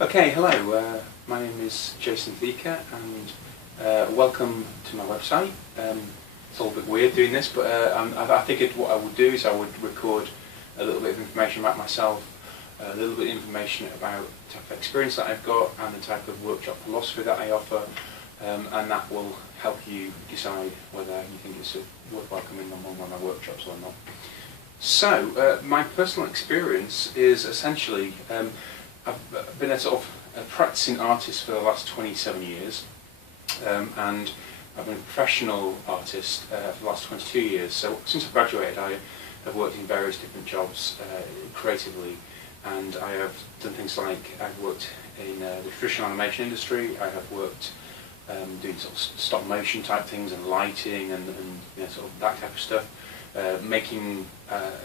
Okay, hello. My name is Jason Theaker, and welcome to my website. It's all a bit weird doing this, but I figured what I would do is I would record a little bit of information about myself, a little bit of information about the type of experience that I've got and the type of workshop philosophy that I offer, and that will help you decide whether you think it's worthwhile coming on one of my workshops or not. So, my personal experience is essentially I've been a sort of a practicing artist for the last 27 years, and I've been a professional artist for the last 22 years. So since I graduated, I have worked in various different jobs creatively, and I have done things like I've worked in the traditional animation industry. I have worked doing sort of stop motion type things and lighting and sort of that type of stuff, making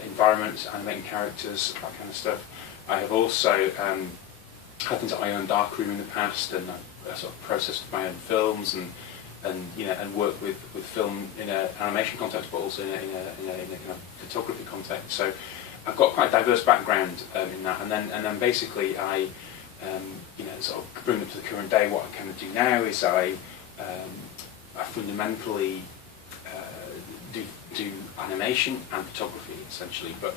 environments, animating characters, that kind of stuff. I have also had things like my own darkroom in the past, and I sort of processed my own films and worked with film in an animation context, but also in a kind of photography context. So I've got quite a diverse background in that, and then basically I sort of bring it to the current day. What I kind of do now is I fundamentally do animation and photography essentially, but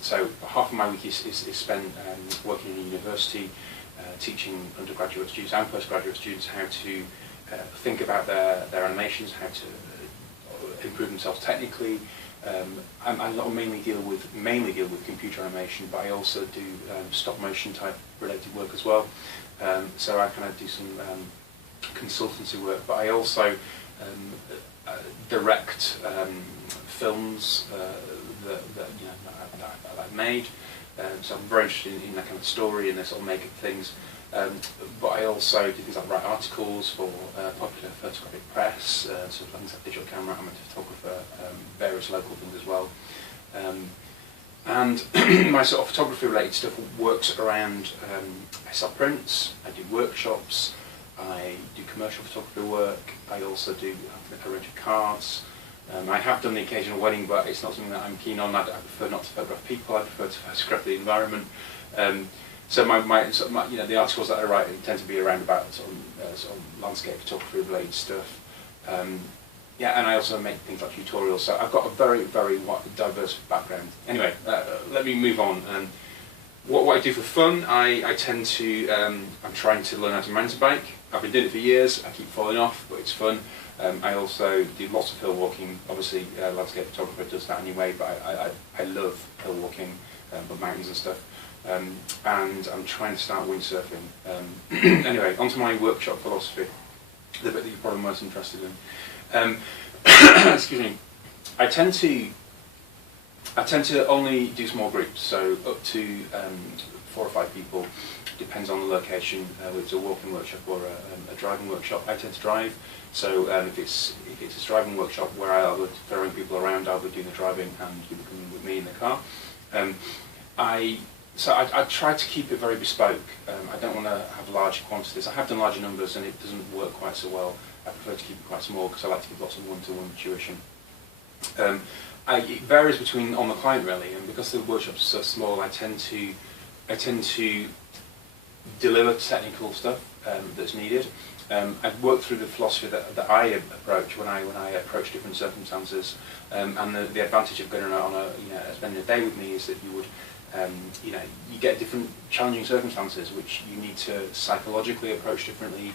so half of my week is spent working in a university, teaching undergraduate students and postgraduate students how to think about their animations, how to improve themselves technically. I mainly deal with computer animation, but I also do stop motion type related work as well. So I kind of do some consultancy work, but I also direct films that I've made. So I'm very interested in that kind of story and the sort of make of things. But I also do things like write articles for popular photographic press, sort of things like digital camera, amateur photographer, various local things as well. And my sort of photography related stuff works around I sell prints, I do workshops, I do commercial photography work, I also do a range of cards. I have done the occasional wedding, but it's not something that I'm keen on. I prefer not to photograph people. I prefer to photograph the environment. So the articles that I write tend to be around about sort of landscape photography related stuff. And I also make things like tutorials. So I've got a very, very diverse background. Anyway, let me move on. What I do for fun, I tend to, I'm trying to learn how to mountain bike. I've been doing it for years. I keep falling off, but it's fun. I also do lots of hill walking. Obviously, landscape photographer does that anyway, but I love hill walking, but mountains and stuff. And I'm trying to start windsurfing. Anyway, onto my workshop philosophy, the bit that you're probably most interested in. Excuse me. I tend to only do small groups, so up to 4 or 5 people. Depends on the location. Whether it's a walking workshop or a driving workshop. I tend to drive, so if it's a driving workshop where I would throwing people around, I would do the driving and people coming with me in the car. I try to keep it very bespoke. I don't want to have large quantities. I have done larger numbers and it doesn't work quite so well. I prefer to keep it quite small because I like to give lots of one-to-one tuition. It varies between on the client really, and because the workshops are so small, I tend to deliver technical stuff that's needed. I've worked through the philosophy that I approach when I approach different circumstances, and the advantage of going on spending a day with me is that you would you get different challenging circumstances which you need to psychologically approach differently,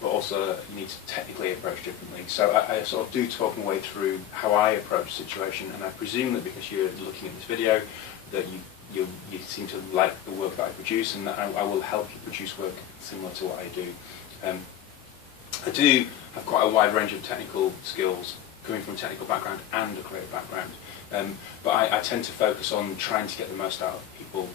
but also you need to technically approach differently. So I sort of do talk my way through how I approach the situation, and I presume that because you're looking at this video that you seem to like the work that I produce, and that I will help you produce work similar to what I do. I do have quite a wide range of technical skills, coming from a technical background and a creative background, but I tend to focus on trying to get the most out of people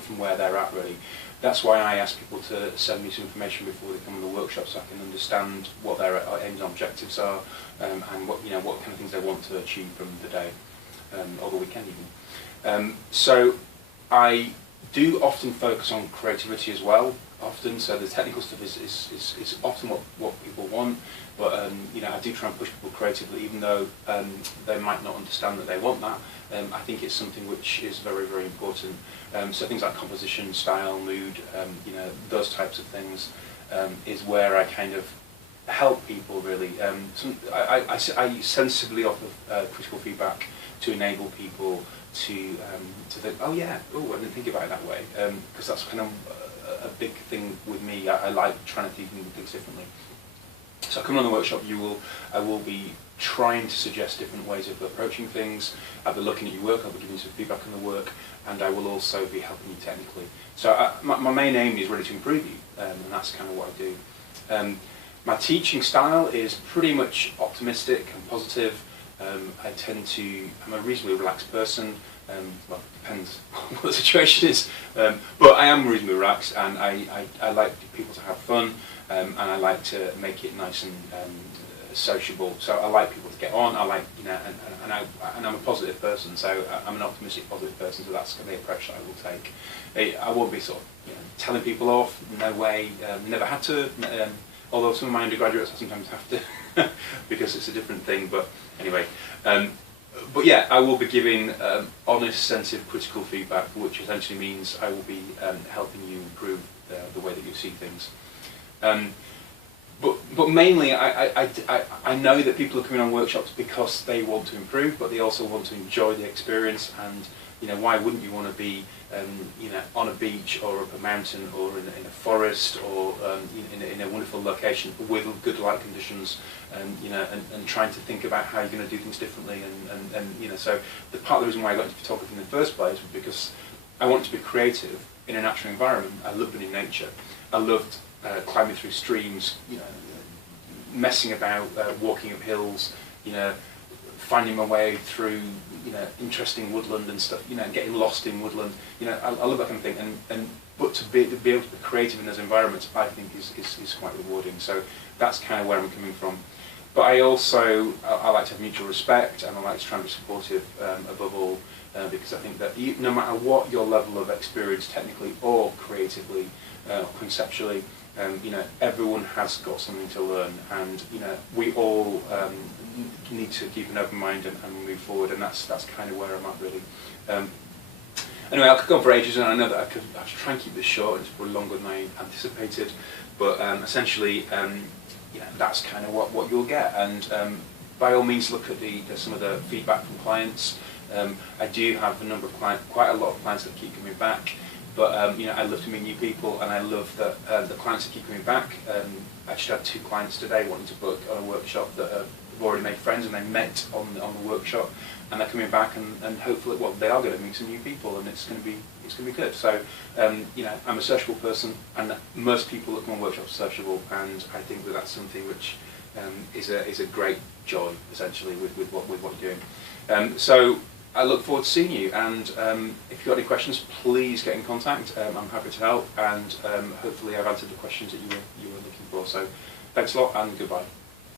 from where they're at really. That's why I ask people to send me some information before they come on the workshop, so I can understand what their aims and objectives are, and what kind of things they want to achieve from the day or the weekend even. So I do often focus on creativity as well. Often, so the technical stuff is often what people want, but I do try and push people creatively, even though they might not understand that they want that. I think it's something which is very, very important. So things like composition, style, mood, those types of things is where I kind of help people really. I sensibly offer critical feedback to enable people to think, oh yeah, I didn't think about it that way, because that's kind of a big thing with me. I like trying to think things differently. So coming on the workshop, I will be trying to suggest different ways of approaching things. I'll be looking at your work, I'll be giving you some feedback on the work, and I will also be helping you technically. So my main aim is really to improve you, and that's kind of what I do. My teaching style is pretty much optimistic and positive. I'm a reasonably relaxed person. Well, depends what the situation is, but I am reasonably relaxed, and I like people to have fun, and I like to make it nice and sociable. So I like people to get on. I like, and I'm a positive person, so I'm an optimistic, positive person. So that's the approach that I will take. I won't be sort of telling people off. No way. Never had to. Although some of my undergraduates I sometimes have to, because it's a different thing. But anyway. But yeah, I will be giving honest, sensitive, critical feedback, which essentially means I will be helping you improve the way that you see things. But mainly, I know that people are coming on workshops because they want to improve, but they also want to enjoy the experience. And why wouldn't you want to be on a beach or up a mountain or in a forest or in a wonderful location with good light conditions, and trying to think about how you're going to do things differently, and so the part of the reason why I got into photography in the first place was because I wanted to be creative in a natural environment. I loved being in nature. I loved climbing through streams, messing about, walking up hills, finding my way through interesting woodland and stuff, and getting lost in woodland. I love that kind of thing. But to be able to be creative in those environments, I think is quite rewarding. So that's kind of where I'm coming from. But I also I like to have mutual respect, and I like to try and be supportive above all, because I think that no matter what your level of experience, technically or creatively, or conceptually, everyone has got something to learn, and we all need to keep an open mind and move forward, and that's kind of where I'm at really. Anyway, I could go on for ages, and I know that I could try and keep this short. It's probably longer than I anticipated, but essentially, that's kind of what you'll get. And by all means, look at some of the feedback from clients. I do have a number of quite a lot of clients that keep coming back. But I love to meet new people, and I love that the clients that keep coming back. I just had 2 clients today wanting to book on a workshop that have already made friends, and they met on the workshop, and they're coming back, and hopefully, well, they are going to meet some new people, and it's going to be good. So I'm a sociable person, and most people that come on workshops are sociable, and I think that that's something which is a great joy essentially with what you're doing. So I look forward to seeing you, and if you've got any questions, please get in contact. I'm happy to help, and hopefully I've answered the questions that you were looking for. So thanks a lot, and goodbye.